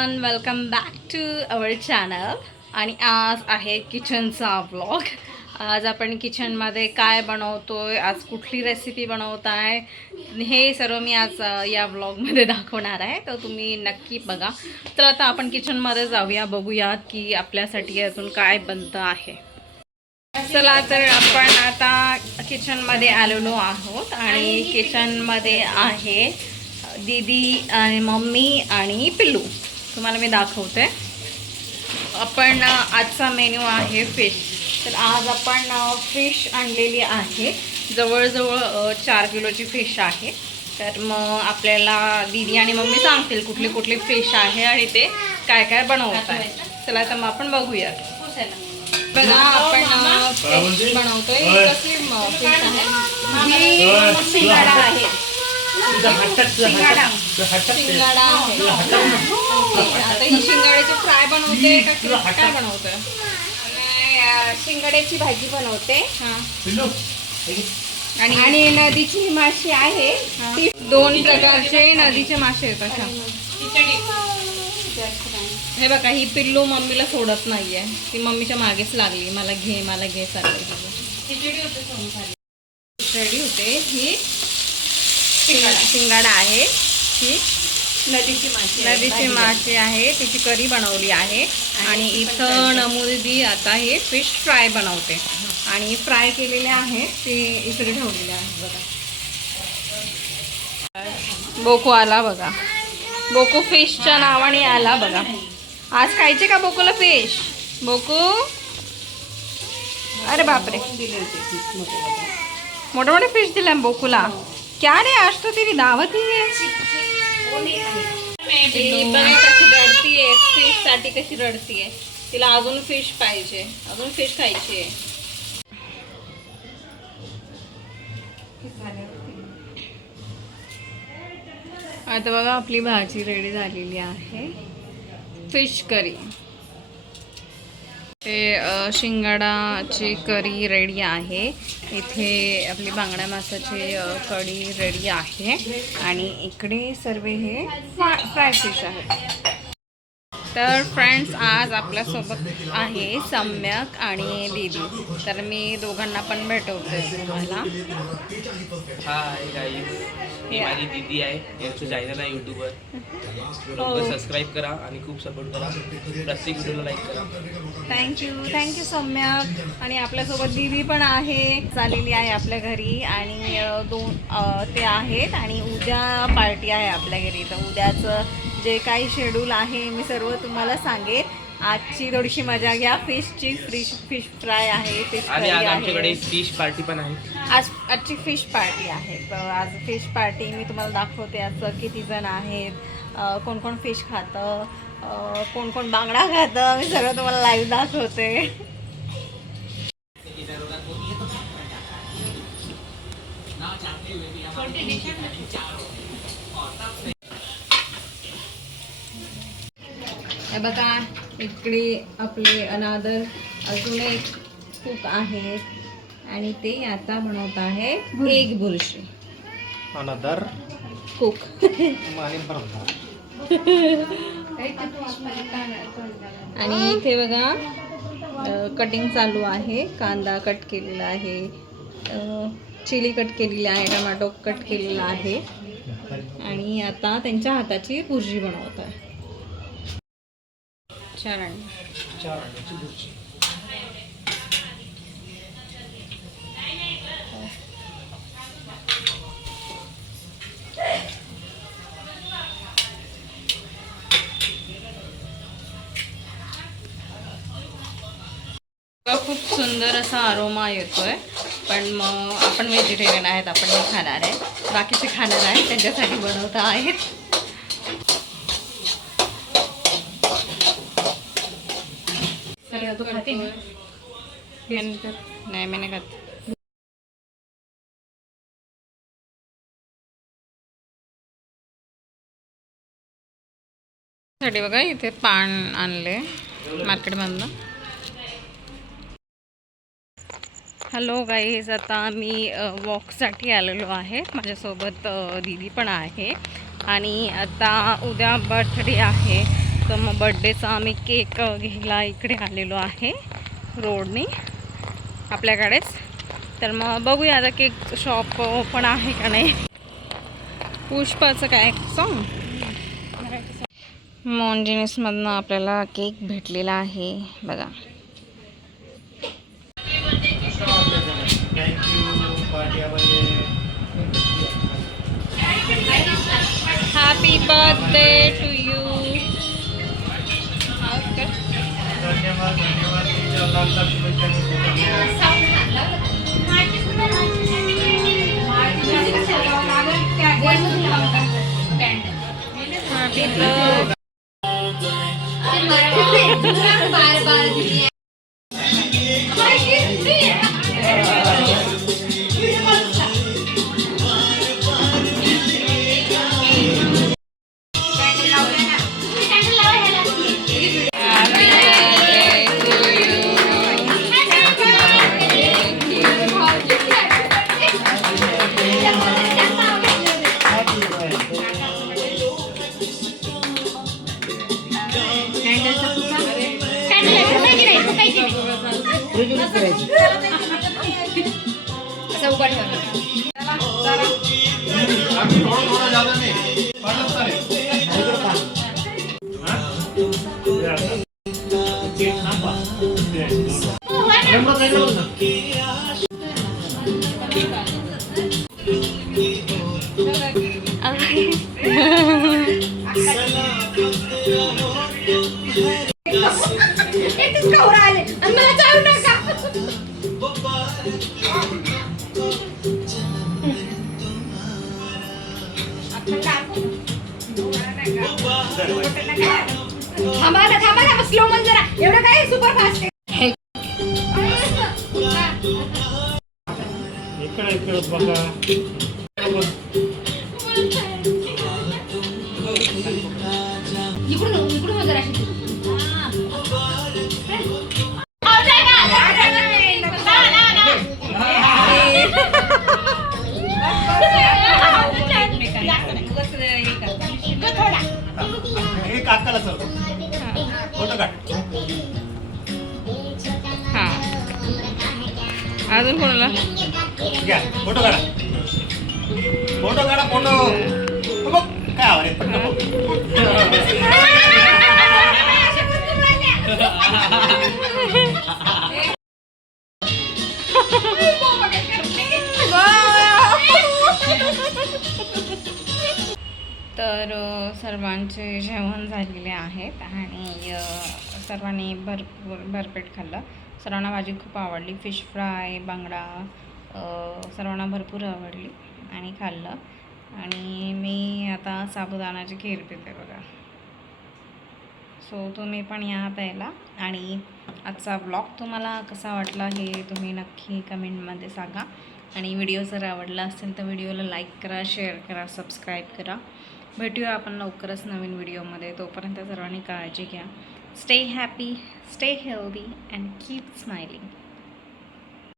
Everyone, welcome back to our channel. आणि आज आहे किचनचा व्लॉग. आज आपण किचनमध्ये काय बनवतोय, आज कुठली रेसिपी बनवत आहे, हे सर्व मी आज या व्लॉगमध्ये दाखवणार आहे. तर तुम्ही नक्की बघा. तर आता आपण किचनमध्ये जाऊया, बघूया की आपल्यासाठी अजून काय बनतं आहे. चला, तर आपण आता किचनमध्ये आलेलो आहोत आणि किचनमध्ये आहे दीदी आणि मम्मी आणि पिल्लू. तुम्हाला मी दाखवते. आपण आजचा मेन्यू आहे फिश. तर आज आपण फिश आणलेली आहे. जवळजवळ 4 किलोची फिश आहे. तर मग आपल्याला दीदी आणि मम्मी सांगतील कुठले कुठले फिश आहे आणि ते काय काय बनवत आहे. चला, तर मग आपण बघूया. बघा, आपण फिश बनवतोय. कसली फिश आहे? शिंगाडा आहे. शिंगाडा आहे. आता ही शिंगाड्याची फ्राय बनवते का काय बनवतोय? शिंगाड्याची भाजी बनवते. आणि नदीची माशी आहे. 2 प्रकारचे नदीचे मासे आहेत. अशा हे बघा, ही पिल्लू मम्मीला सोडत नाहीये. ती मम्मीच्या मागेच लागली, मला घे सारखी रेडी होते. ही शिंगाडा आहे. ही नदीची माशी आहे. तिची करी बनवली आहे. आणि इथं नमुदी आता हे फिश फ्राय बनवते. आणि फ्राय केलेले आहेत ते इकडे ठेवलेले आहेत. बघा, बोकू आला बघा. बोकू फिशच्या नावाने आला बघा. आज खायचे का बोकूला फिश? बोकू, अरे बापरे, मोठे मोठे फिश दिले बोकूला. क्या रे, आज तो तेरी दावत ही है. कशी रडतीये, फिश साठी कशी रडतीये. तिला अजून फिश पाहिजे, अजून फिश खायची आहे. आता बघा, आपली भाजी रेडी झालेली आहे. Fish curry. ते शिंगाडाची करी रेडी आहे. इथे आपली बांगडा मासाची कढी रेडी आहे. आणि इकडे सर्व हे फ्राय फिश आहे. तर फ्रेंड्स, आज आपल्यासोबत आहे सम्यक आणि दीदी. तर मी दोघांना पण भेटवते तुम्हाला. ही माझी दीदी आहे. यांचं चॅनल आहे यूट्यूबवर. सबस्क्राईब करा आणि खूप सपोर्ट करा. प्रत्येक व्हिडिओला लाईक करा. थँक्यू सम्यक. आणि आपल्यासोबत दीदी पण आहे, चाललेली आहे आपल्या घरी. आणि 2 ते आहेत. आणि उद्या पार्टी आहे आपल्या घरी. तर उद्याचं जे काही शेड्यूल आहे मी सर्व तुम्हाला सांगेन. आजची थोडीशी मजा घ्या. फिश फ्राय आहे, फिश आणि करी आज आहे. आमच्याकडे फिश पार्टी पण आहे. आजची फिश पार्टी आहे. तर आज फिश पार्टी मी तुम्हाला दाखवते. आज किती जण आहेत, कोण कोण फिश खातं, कोण कोण बांगडा खातं, मी सगळं तुम्हाला लाईव्ह दाखवते. हे बघा, इकडे आपले अनादर अजून एक कुक आहेत. आणि ते आता बनवत आहे एग बुर्जी. अनादर कुक. आणि इथे बघा, कटिंग चालू आहे. कांदा कट केलेला आहे, चिली कट केलेली आहे, टोमॅटो कट केलेला आहे. आणि आता त्यांच्या हाताची बुर्जी बनवत आहे. चार अंड्याची बुर्जी. खूप सुंदर असा अरोमा येतोय. पण मग आपण व्हेजिटेरियन आहेत, आपण नाही खाणार आहे. बाकीचे खाणार आहेत, त्यांच्यासाठी बनवता आहेत. नाही, मी नाही खात. साठी बघा, इथे पान आणले मार्केटमधनं. हॅलो गाईज, आता मी वॉकसाठी आलेलो आहे. माझ्यासोबत दीदी पण आहे. आणि आता उद्या बर्थडे आहे तर मग बड्डेचा आम्ही केक घ्यायला इकडे आलेलो आहे रोडनी आपल्याकडेच. तर मग बघूया आता केक शॉप ओपन आहे का नाही. पुष्पाचं काय सॉन्ग मॉन्जिनिसमधनं आपल्याला केक भेटलेला आहे बघा. Happy birthday to you. Happy birthday. थांबा ना स्लो मन जरा. एवढं काय सुपर फास्ट आहे. इकडे बघा. इकडून जरा काकाला चल फोटो काढ. हां अजून कोणाला घ्या फोटो काढा. फोटो काढा फोटो. बघ काय आवडेल तर सर्वांचे जेवण झालेले आहेत आणि सर्वांनी भरपेट खाल्लं. सर्वांना भाजी खूप आवडली. फिश फ्राय बांगडा सर्वांना भरपूर आवडली आणि खाल्लं. आणि मी आता साबुदाणाची खीर पिते बघा. सो तुम्ही पण या प्यायला. आणि आजचा ब्लॉग तुम्हाला कसा वाटला हे तुम्ही नक्की कमेंटमध्ये सांगा. आणि व्हिडिओ जर आवडला असेल तर व्हिडिओला लाईक करा, शेअर करा, सबस्क्राईब करा. भेटूया आपण लवकरच नवीन व्हिडिओमध्ये. तोपर्यंत सर्वांनी काळजी घ्या. Stay happy, stay healthy and keep smiling.